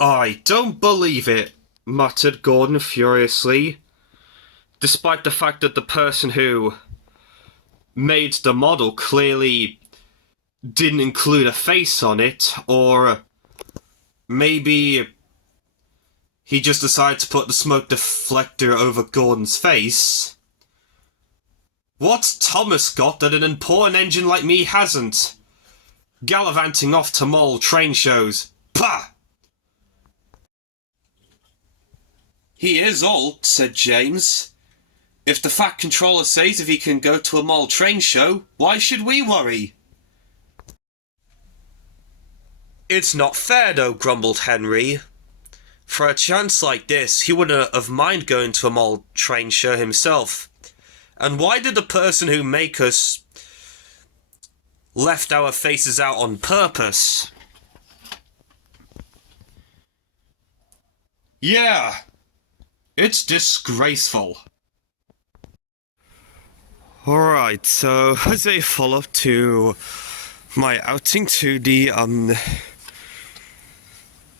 I don't believe it, muttered Gordon furiously, despite the fact that the person who made the model clearly didn't include a face on it, or maybe he just decided to put the smoke deflector over Gordon's face. What's Thomas got that an important engine like me hasn't? Gallivanting off to mall train shows. Pah! He is old, said James. If the Fat Controller says if he can go to a mall train show, why should we worry? It's not fair though, grumbled Henry. For a chance like this, he wouldn't have minded going to a mall train show himself. And why did the person who make us left our faces out on purpose? Yeah, it's disgraceful. Alright, so as a follow-up to my outing to the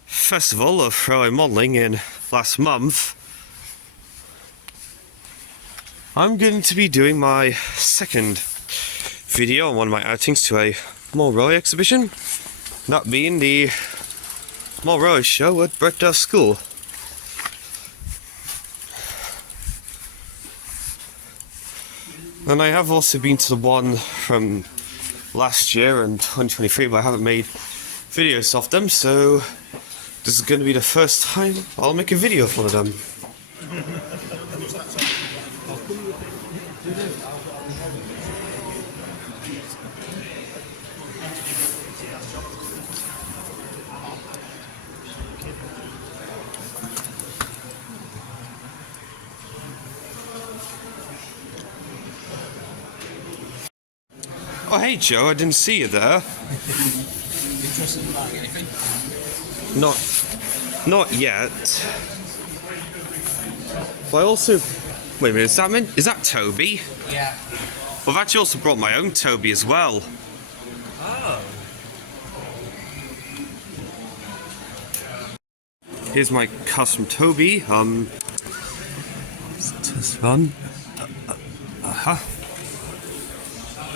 Festival of Railway Modelling in last month, I'm going to be doing my second video on one of my outings to a Model Railway exhibition, that being the Model Railway show at Birkdale School. And I have also been to the one from last year and 2023, but I haven't made videos of them, so this is going to be the first time I'll make a video of one of them. Oh, hey Joe, I didn't see you there. Interested in buying anything? Not yet. But I also... Wait a minute, is that Toby? Yeah. Well, I've actually also brought my own Toby as well. Oh. Here's my custom Toby. Test run.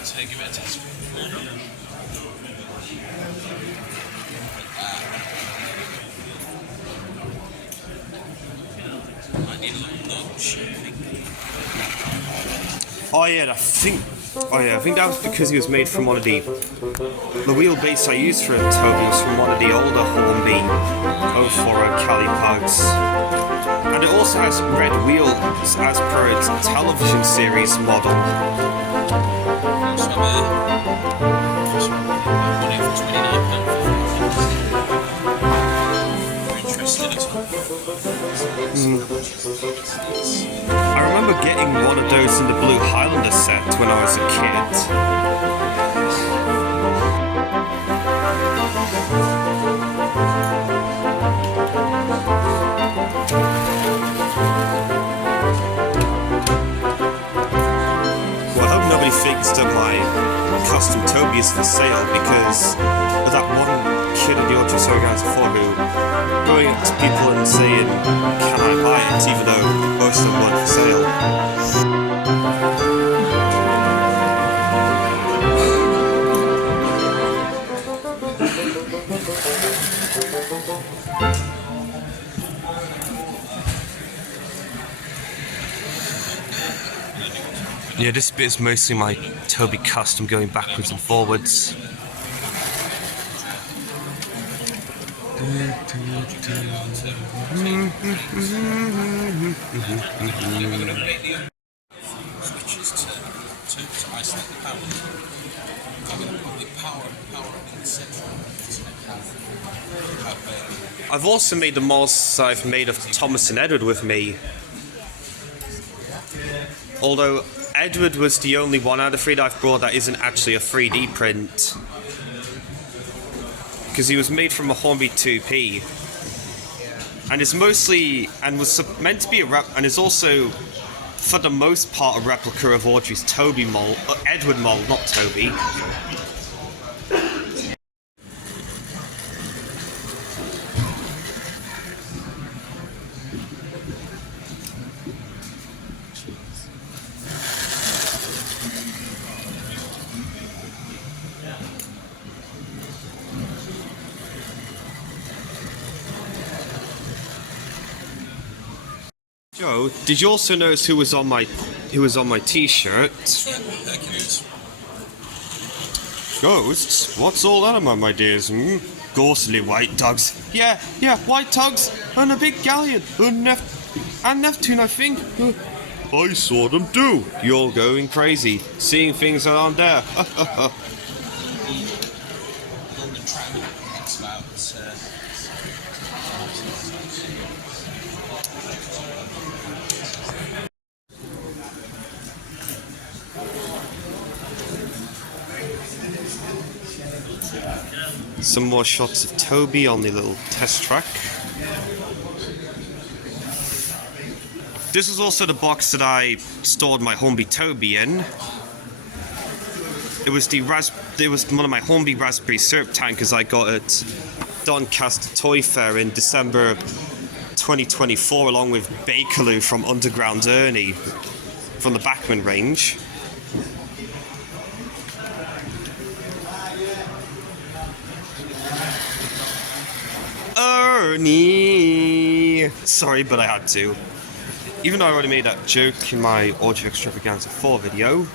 So give it a test. I need a little nudge, I think. I think that was because he was made from one of the wheelbase I used for Toby was from one of the older Hornby 04 Cali Pugs. And it also has red wheels as per its television series model. I remember getting one of those in the Blue Highlander set when I was a kid. Well, I hope nobody thinks that my custom Toby is for sale, because of that one kid in the Awdry guys before who going up to people and saying, "Can I buy it?" even though most of them weren't for sale. Yeah, this bit is mostly my Toby custom going backwards and forwards. Switches to isolate the power. I'm going to put the power in the central. I've also made the models I've made of Thomas and Edward with me. Although Edward was the only one out of three that I've brought that isn't actually a 3D print. Because he was made from a Hornby 2P. And is mostly, and was meant to be and is also, for the most part, a replica of Awdry's Toby model, Edward model, not Toby. So, did you also notice who was on my t-shirt? Hercules. Ghosts? What's all that about, my dears? Ghostly white tugs. Yeah, white tugs and a big galleon and Neptune, I think. I saw them too. You're going crazy, seeing things that aren't there. The Golden Tram. It's about. Some more shots of Toby on the little test track. This is also the box that I stored my Hornby Toby in. It was one of my Hornby raspberry syrup tankers I got at Doncaster Toy Fair in December 2024, along with Bakerloo from Underground Ernie from the Bachman range. Ernie! Sorry, but I had to. Even though I already made that joke in my Awdry Extravaganza 4 video.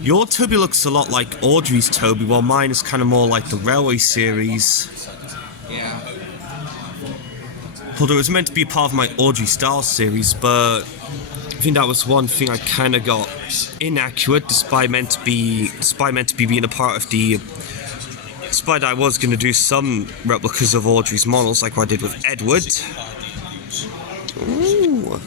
Your Toby looks a lot like Awdry's Toby, while mine is kind of more like the Railway series. Yeah. Although it was meant to be part of my Awdry Style series, but I think that was one thing I kind of got inaccurate, despite meant to be being a part of the. Despite I was going to do some replicas of Awdry's models, like what I did with Edward. Ooh.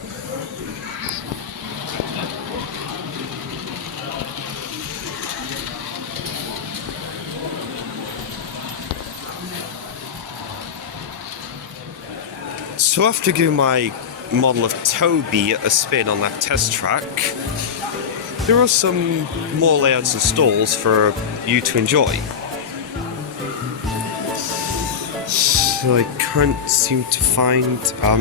So after giving my model of Toby a spin on that test track, there are some more layouts and stalls for you to enjoy. So I can't seem to find I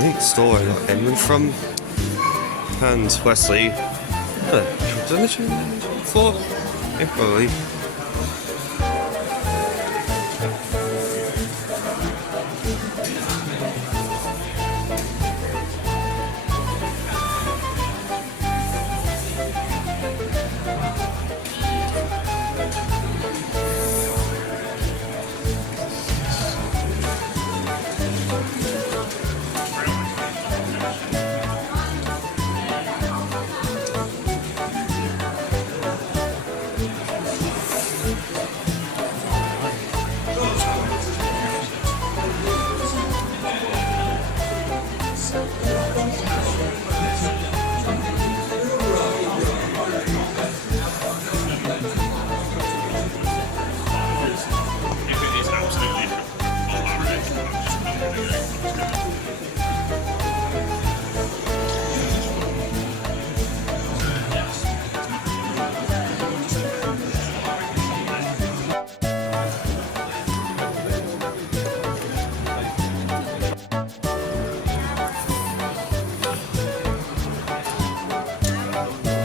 think the store I got Edmund from and Wesley. Did I mention that before? Yeah, probably.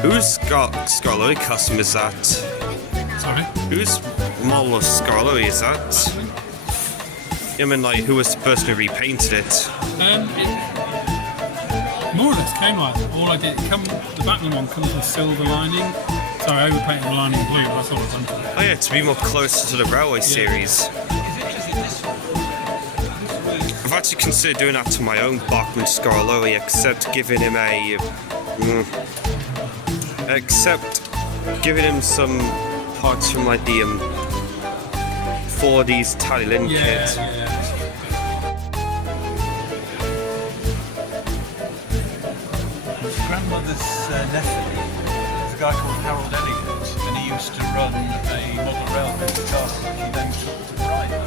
Whose Scarlowy custom is that? Sorry? Whose model of Scarlowy is that? I mean, like, who was the person who repainted it? It more or less came like that. All I did, the Batman one comes with silver lining, so I overpainted the lining blue, but that's all I've done to it. Oh yeah, to be more closer to the Railway series. I've actually considered doing that to my own Bachman Scarlowy, except giving him some parts from like the 4D's Tally Lynn kit. Grandmother's nephew is a guy called Harold Elliott, and he used to run a model railway in Castle, which he then took to private.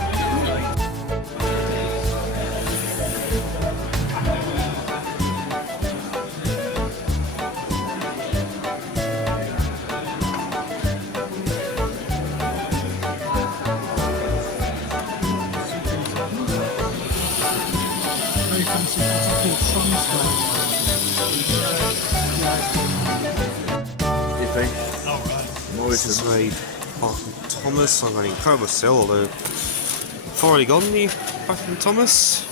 This is like Thomas, I've got an incredible sale, although I've already got the Barton Thomas.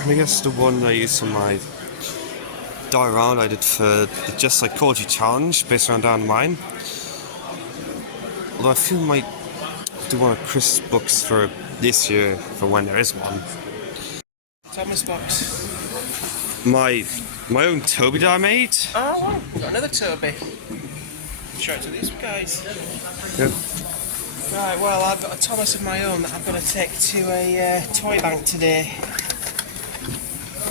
And I guess the one I used on my die round I did for the Just Psychology Challenge based around down mine. Although I feel I might do one of Chris' books for this year for when there is one. Thomas box. My own Toby that I made. Oh, wow. We've got another Toby. Show it to these guys. Yeah. Right, well, I've got a Thomas of my own that I've got to take to a toy bank today.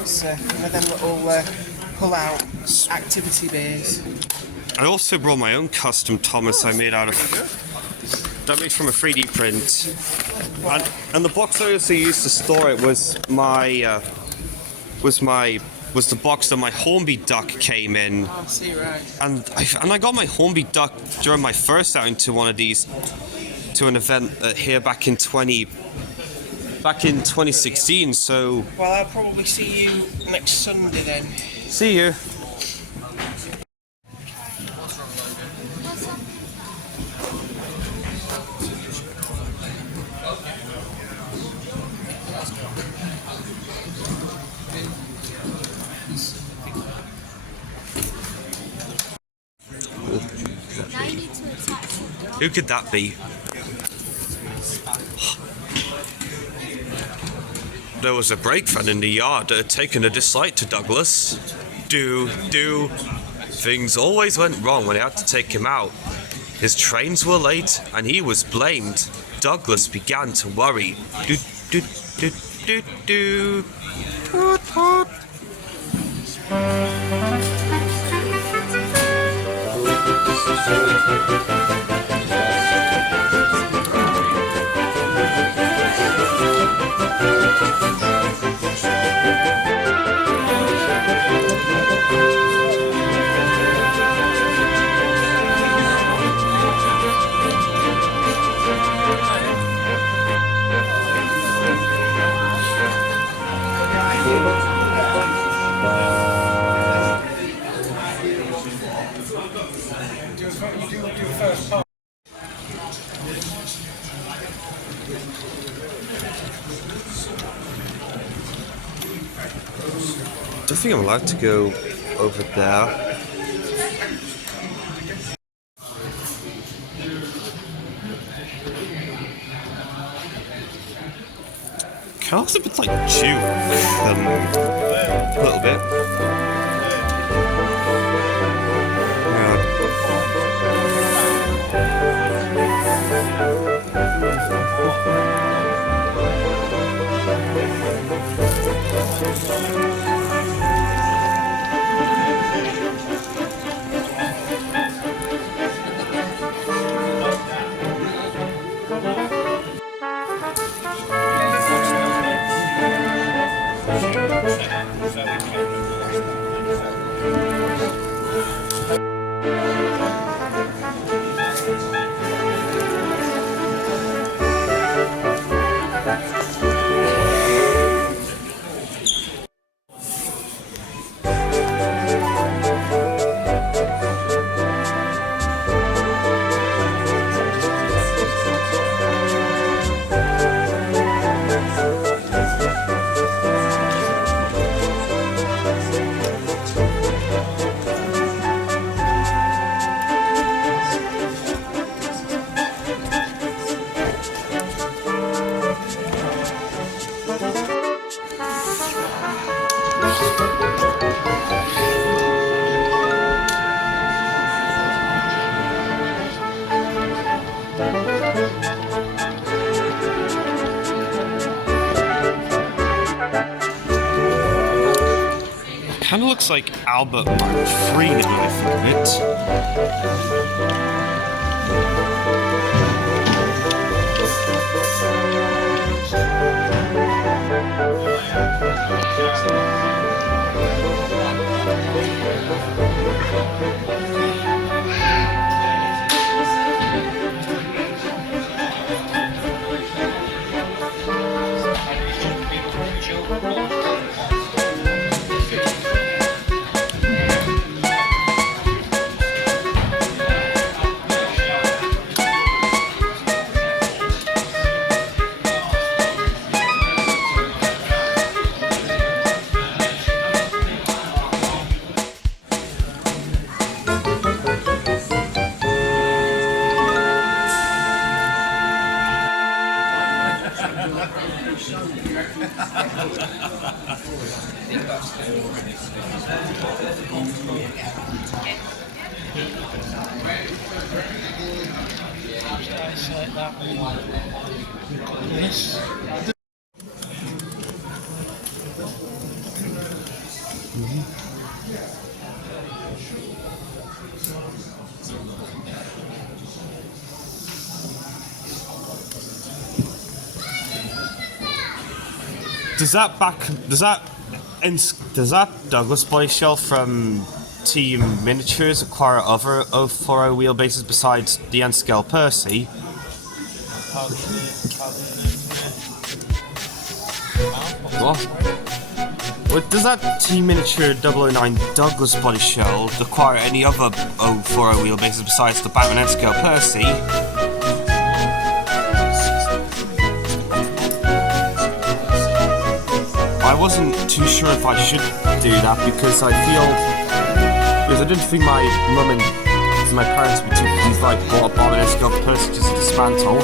It's one of them little pull-out activity bays. I also brought my own custom Thomas I made out of that made from a 3D print. And the box I also used to store it was the box that my Hornby duck came in. Oh, I see, right. And I got my Hornby duck during my first outing to one of these, to an event here back in 2016. So. Well, I'll probably see you next Sunday then. See you. Who could that be? There was a brake van in the yard that had taken a dislike to Douglas. Things always went wrong when they had to take him out. His trains were late and he was blamed. Douglas began to worry. I don't think I'm allowed to go over there. Car's a bit like Duke, a little bit. Kind of looks like Albert Mark 3 now I think of Isolate that with this. Does that Douglas body shell from Team Miniatures acquire other 040 wheelbases besides the N-scale Percy? What? Does that Team Miniature 009 Douglas body shell acquire any other 040 wheelbases besides the Batman N-scale Percy? I wasn't too sure if I should do that because I didn't think my mum and my parents would be too pleased if I bought a Batman N-scale Percy just to dismantle.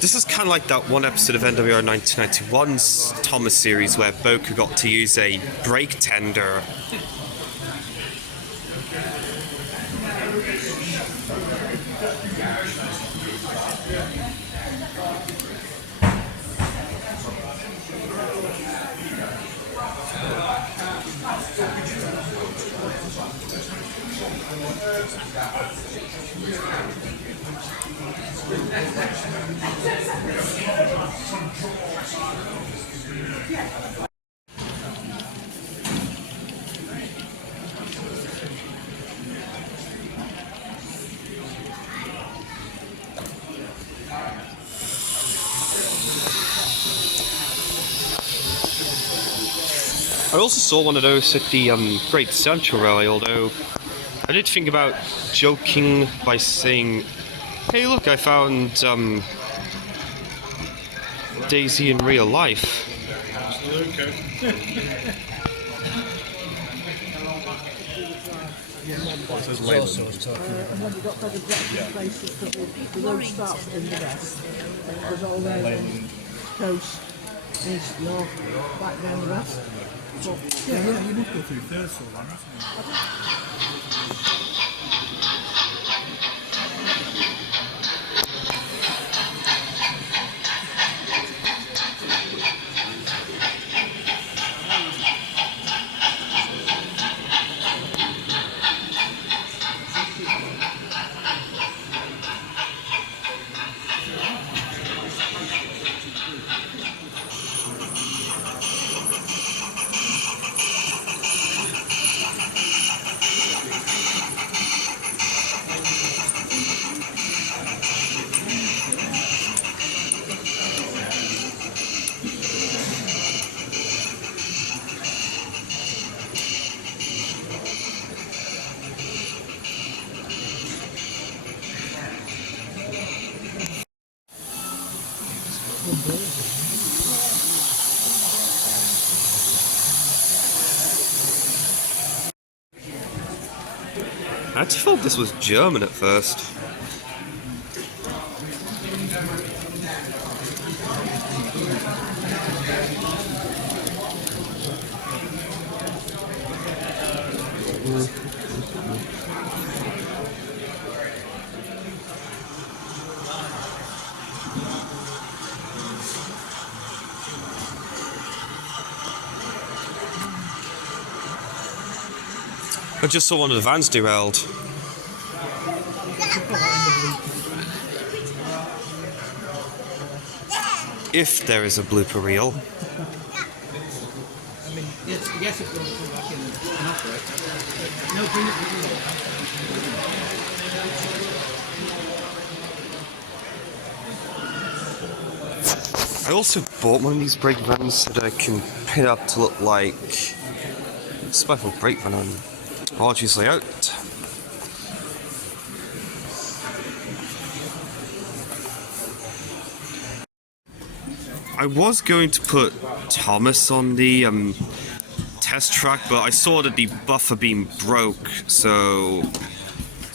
This is kind of like that one episode of NWR 1991's Thomas series where Boker got to use a brake tender. I also saw one of those at the Great Central Railway, although I did think about joking by saying, hey look, I found Daisy in real life. Yeah, you must go through Thursday, I actually thought this was German at first. just saw one of the vans derailed. If there is a blooper reel. I mean, yes, it's going to come back in and operate. No, bring it. I also bought one of these brake vans so that I can pin it up to look like Spiteful Brake van on Awdry's layout. I was going to put Thomas on the test track, but I saw that the buffer beam broke, so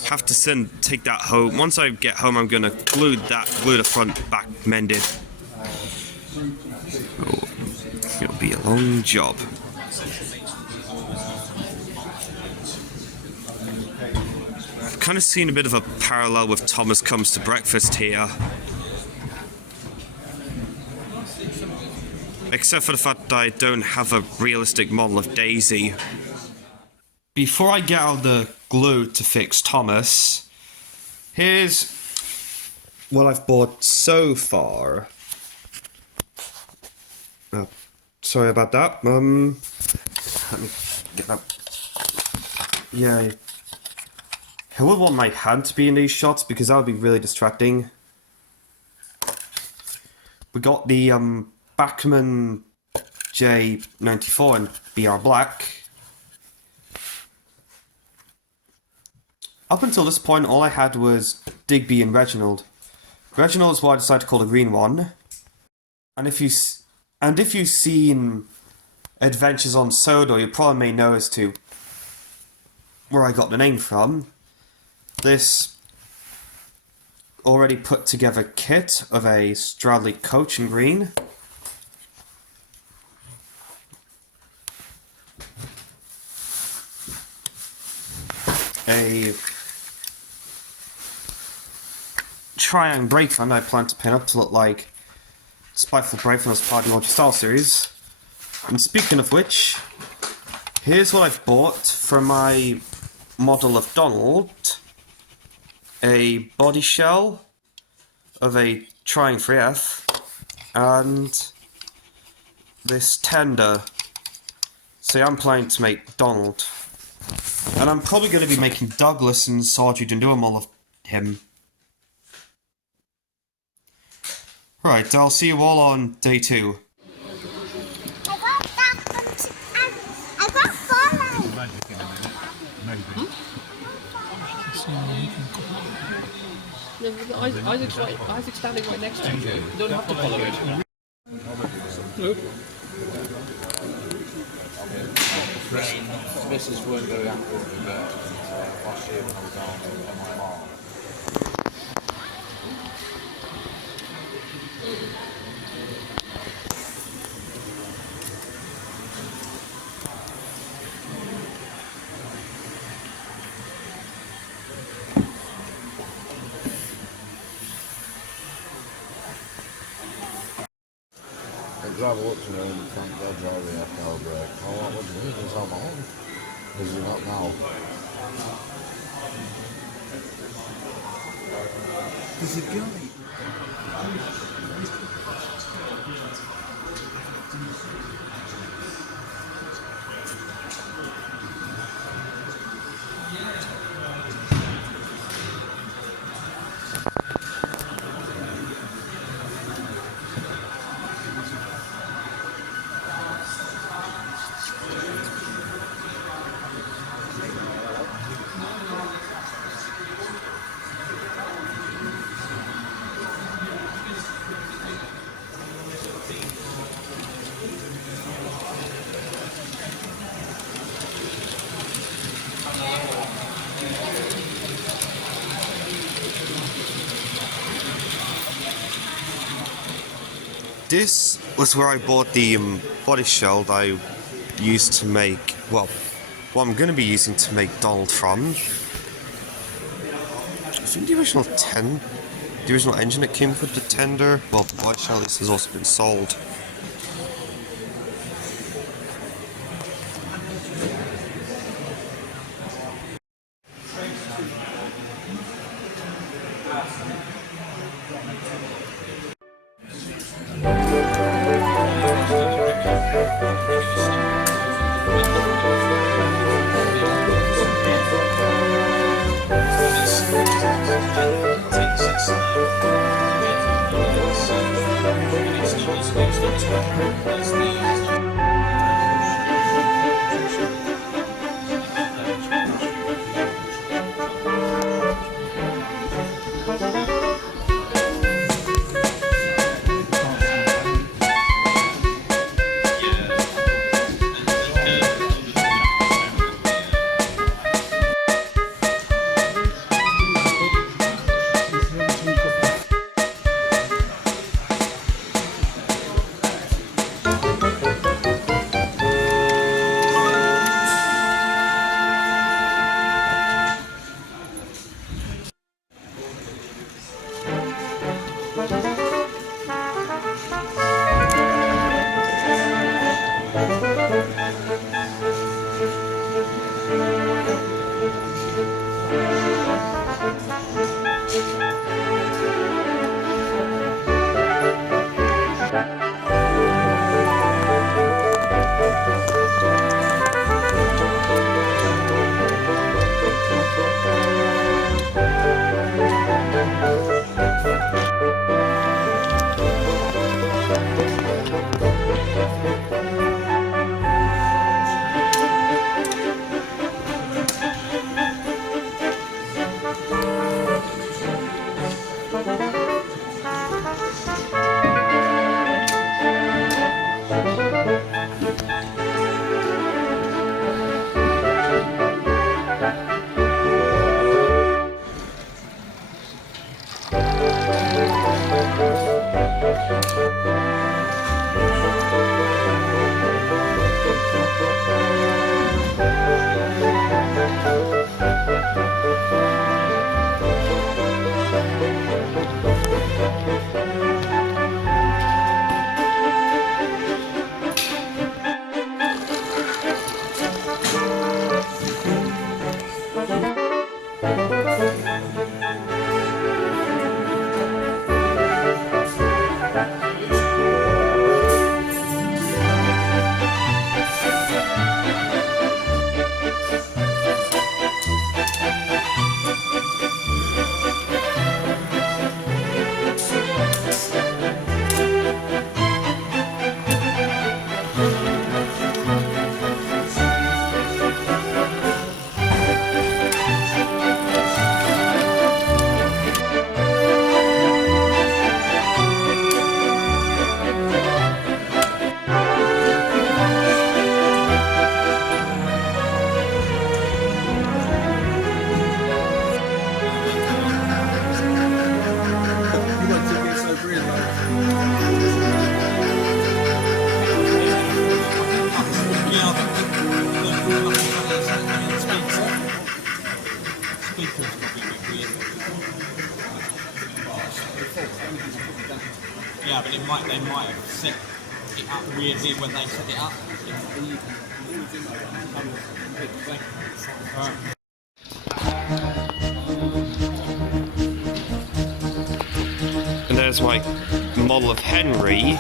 have to take that home. Once I get home, I'm gonna glue the front back mended. Oh, it'll be a long job. I've kind of seen a bit of a parallel with Thomas Comes to Breakfast here. Except for the fact that I don't have a realistic model of Daisy. Before I get out the glue to fix Thomas, here's what I've bought so far. Oh, sorry about that. Let me get that. Yeah, I would want my hand to be in these shots because that would be really distracting. We got the Bachmann J94 in BR Black. Up until this point, all I had was Digby and Reginald. Reginald is what I decided to call the green one. And if you've seen Adventures on Sodor, you probably may know as to where I got the name from. This already put together kit of a Stradley coach in green. A Triang brake fan I plan to pin up to look like Spiteful Brake as part of the Awdry Style series. And speaking of which, here's what I've bought for my model of Donald. A body shell of a Triang 3F and this tender. So I'm planning to make Donald. And I'm probably going to be making Douglas and Sawdry and doing all of him. Right, I'll see you all on day 2. I got follow. Isaac's standing right next to you. You don't have to follow it. Missus weren't very happy with me last year when I was down on my mom. Drive up to me and thank God driving at no brake. Oh, what do you mean? It's on my own. Is it not now? There's a guy. This was where I bought the body shell that I used to make, well, what I'm going to be using to make Donald from. I think the original engine that came with the tender, well, the body shell, this has also been sold. Yeah, but they might have set it up weirdly when they set it up. And there's my model of Henry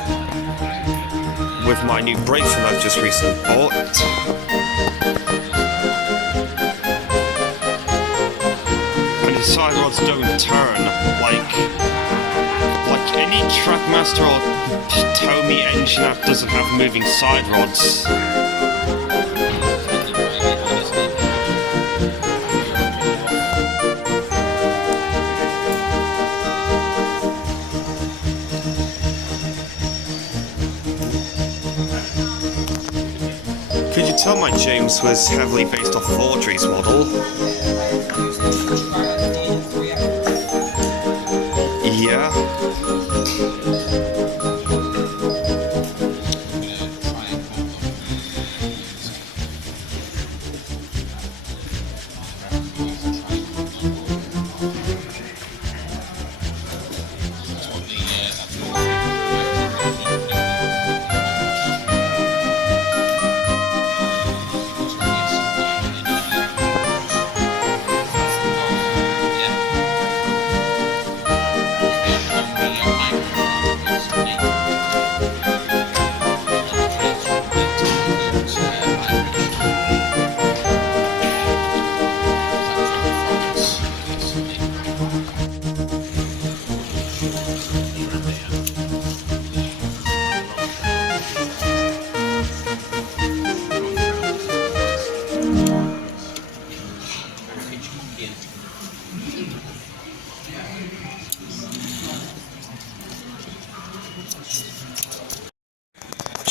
with my new brake that I've just recently bought. And his side rods don't turn like any Trackmaster or Tomy engine that doesn't have moving side rods. Could you tell my James was heavily based off of Awdry's model? Yeah.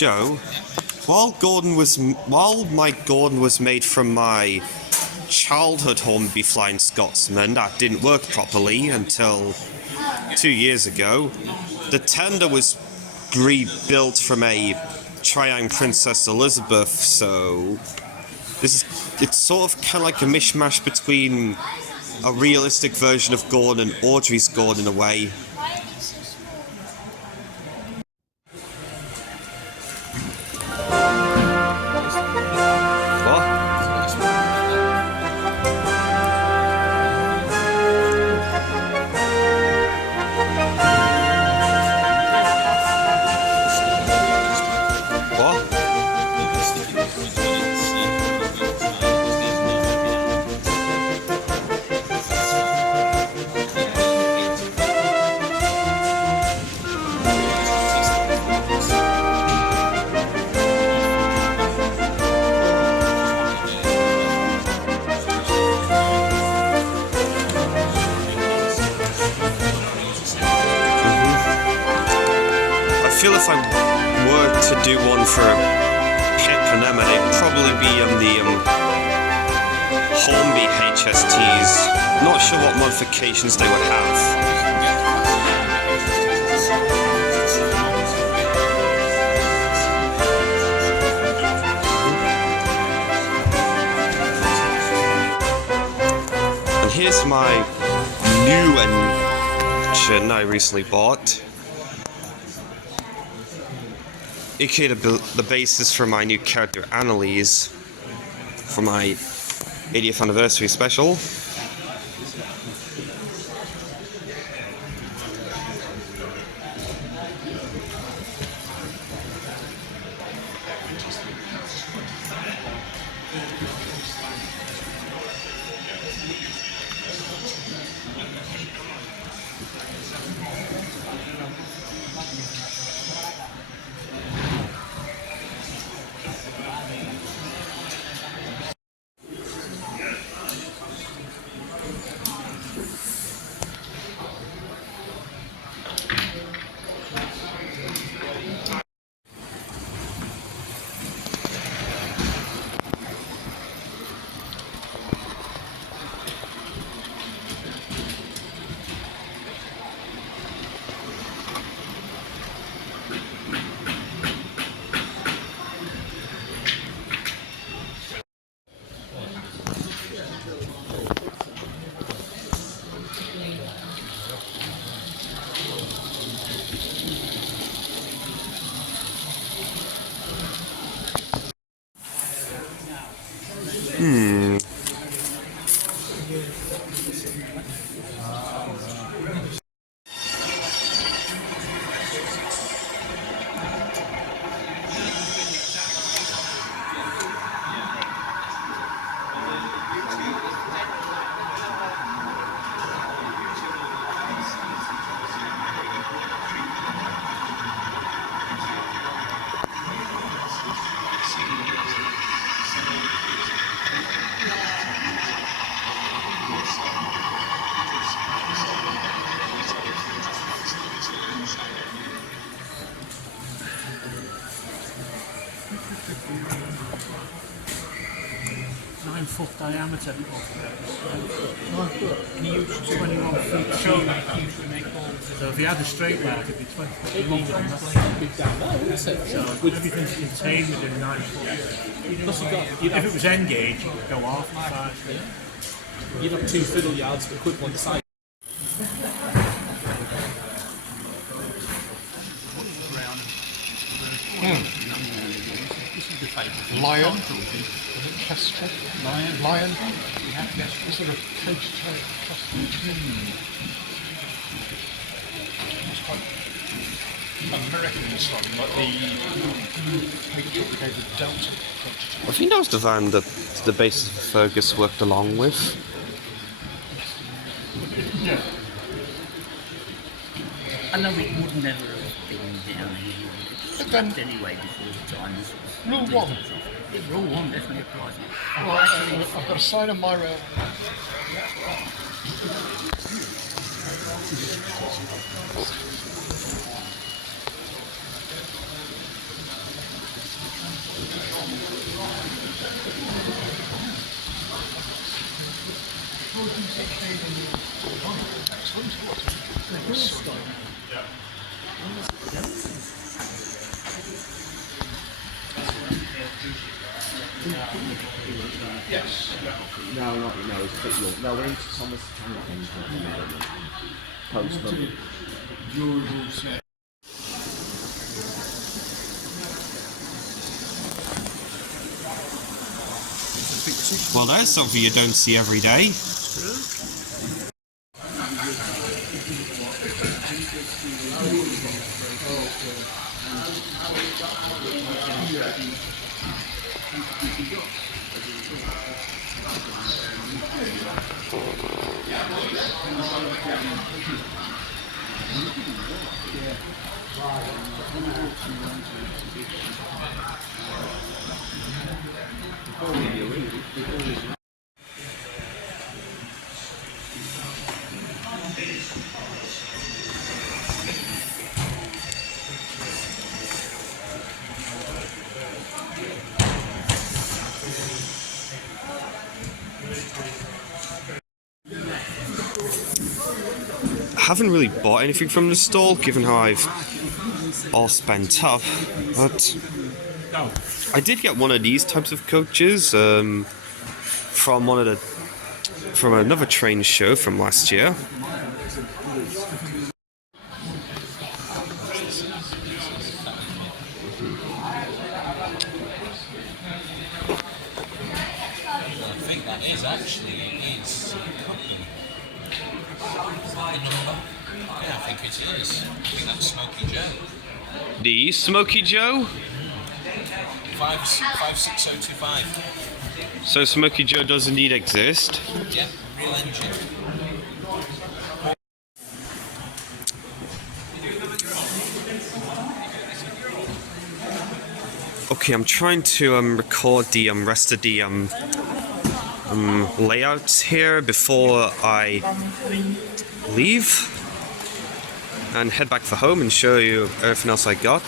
Joe, while my Gordon was made from my childhood Hornby Flying Scotsman that didn't work properly until 2 years ago, the tender was rebuilt from a Triang Princess Elizabeth, so it's sort of kind of like a mishmash between a realistic version of Gordon and Awdry's Gordon in a way. I feel if I were to do one for Pip and Emma, they'd probably be the Hornby HSTs. Not sure what modifications they would have. And here's my new engine I recently bought. aka the basis for my new character Annalise for my 80th anniversary special. Foot diameter. 21 feet. So if you had a straight line, it'd be 20 longer than that. Big down there, isn't it? So everything's contained within 9 foot. Plus If it was engaged, it would go off the side. you'd have 2 fiddle yards for equivalent size. Lion, Kestrel, Lion. Is there a coach type Kestrel? It's quite American style, like the David Delta coach. I think that was the van that the basis of Fergus worked along with. Yeah. I know it would never have been down here. It's scrapped anyway before the time. Rule 1. Rule 1 definitely applies. Well, actually, I've got a sign on my rail. Yes. No, not no, it's a bit young. No, we're into Thomas Tank Engine. Post-modern. Durable set. Well, there's something you don't see every day. I haven't really bought anything from the stall, given how I've all spent up, but I did get one of these types of coaches from another train show from last year. I think that is actually his company. Is that the number? Yeah, I think it is. I think that's Smoky Joe. The Smoky Joe? 56025. So Smoky Joe does indeed exist. Yep, real engine. Okay, I'm trying to record the rest of the layouts here before I leave and head back for home and show you everything else I got.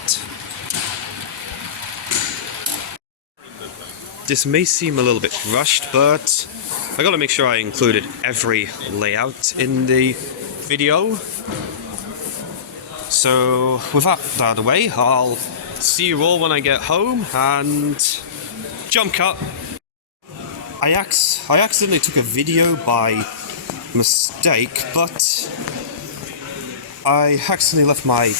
This may seem a little bit rushed, but I gotta make sure I included every layout in the video. So with that out of the way, I'll see you all when I get home, and jump cut. I accidentally took a video by mistake, but I accidentally left my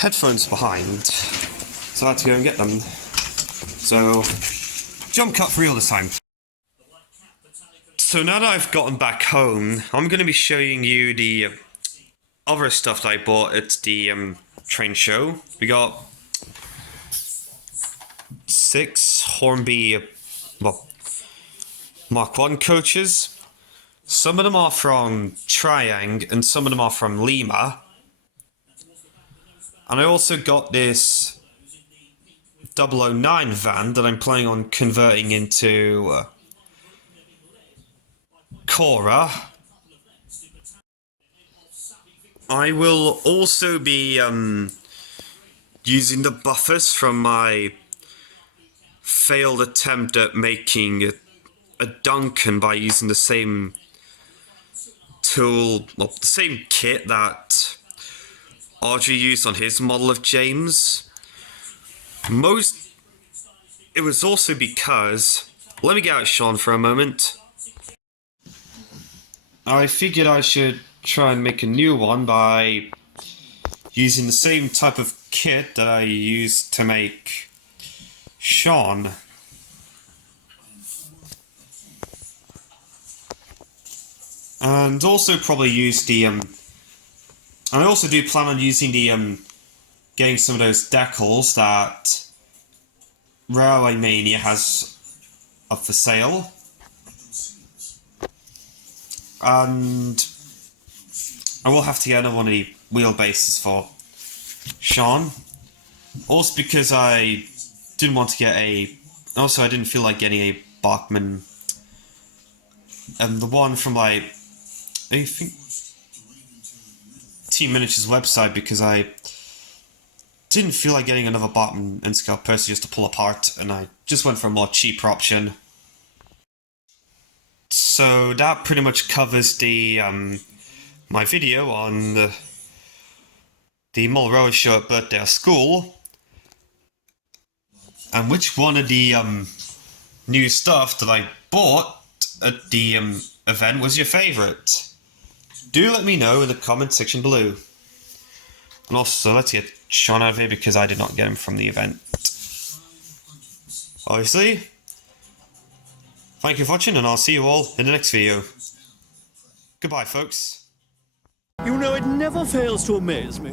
headphones behind, so I had to go and get them. So, jump cut for real this time. So now that I've gotten back home, I'm going to be showing you the other stuff that I bought at the train show. We got 6 Hornby, Mark 1 coaches. Some of them are from Triang and some of them are from Lima. And I also got this 009 van that I'm planning on converting into Cora. I will also be using the buffers from my failed attempt at making a Duncan by using the same tool, well, the same kit that Awdry used on his model of James. It was also because, let me get out Sean for a moment. I figured I should try and make a new one by using the same type of kit that I used to make Sean. And also probably use the I also do plan on using the getting some of those decals that Railway Mania has up for sale. And I will have to get another one of the wheelbases for Sean. Also because I didn't want to get I didn't feel like getting a Bachmann. And the one from I think Team Miniatures website, because I didn't feel like getting another Bachmann and Scout Percy just to pull apart, and I just went for a more cheaper option. So that pretty much covers the my video on the Model Railway show at Birkdale School, and which one of the new stuff that I bought at the event was your favourite. Do let me know in the comment section below. And also, let's get Sean out of here because I did not get him from the event. Obviously. Thank you for watching, and I'll see you all in the next video. Goodbye, folks. You know, it never fails to amaze me.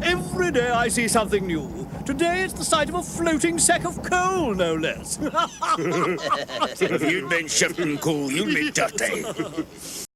Every day I see something new. Today it's the sight of a floating sack of coal, no less. If you'd been shifting coal, you'd be dirty.